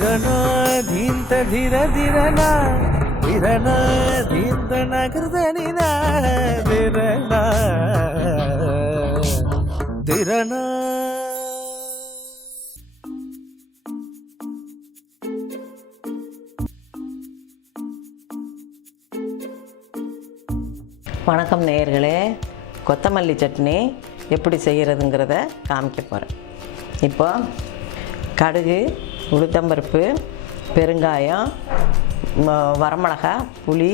ಧಿರನಾ ಧೀಂತ ಧಿರ ಧಿರನಾ ಧಿರನಾ ಧೀಂತ ನಗೃದನಿನ ಧಿರನಾ ಧಿರನಾ. வணக்கம் நேயர்களே, கொத்தமல்லி சட்னி எப்படி செய்கிறதுங்கிறத காமிக்க போகிறேன். இப்போ கடுகு, உளுத்தம்பருப்பு, பெருங்காயம், வரமிளகா, புளி,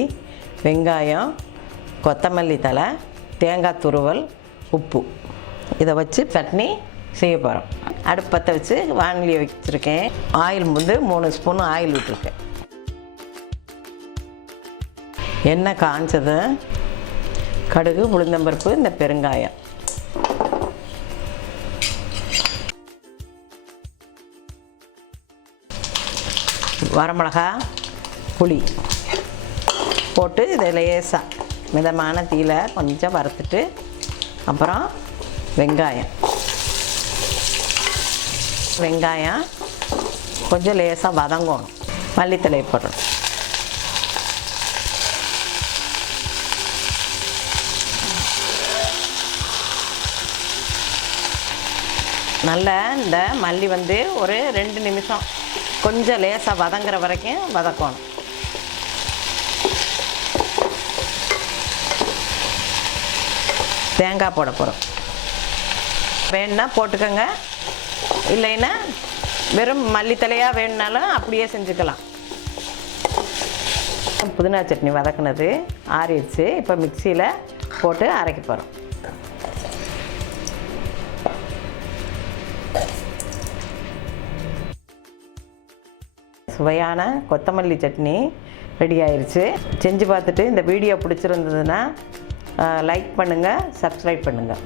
வெங்காயம், கொத்தமல்லி தழை, தேங்காய் துருவல், உப்பு இதை வச்சு சட்னி செய்ய போகிறோம். அடுப்பத்தை வச்சு வானிலையை வச்சுருக்கேன். ஆயில் 3 ஸ்பூன் ஆயில் விட்டுருக்கேன். எண்ணெய் காய்ச்சது, கடுகு, உளுந்தம்பருப்பு, இந்த பெருங்காயம், வரமிளகா, புளி போட்டு இதை லேசாக மிதமான தீயில கொஞ்சம் வறுத்துட்டு அப்புறம் வெங்காயம் கொஞ்சம் லேசாக வதங்கணும். மல்லித்தழை போடணும். நல்லா இந்த மல்லி ஒரு 2 நிமிஷம் கொஞ்சம் லேசாக வதங்குற வரைக்கும் வதக்கணும். தேங்காய் போட போகிறோம். வேணுன்னா போட்டுக்கோங்க, இல்லைன்னா வெறும் மல்லித்தலையாக வேணுனாலும் அப்படியே செஞ்சுக்கலாம். புதினா சட்னி வதக்குனது ஆறிடுச்சு. இப்போ மிக்சியில் போட்டு அரைக்க போகிறோம். சுவையான கொத்தமல்லி சட்னி ரெடி ஆயிடுச்சு. செஞ்சு பார்த்துட்டு இந்த வீடியோ பிடிச்சிருந்ததுன்னா லைக் பண்ணுங்கள், சப்ஸ்கிரைப் பண்ணுங்கள்.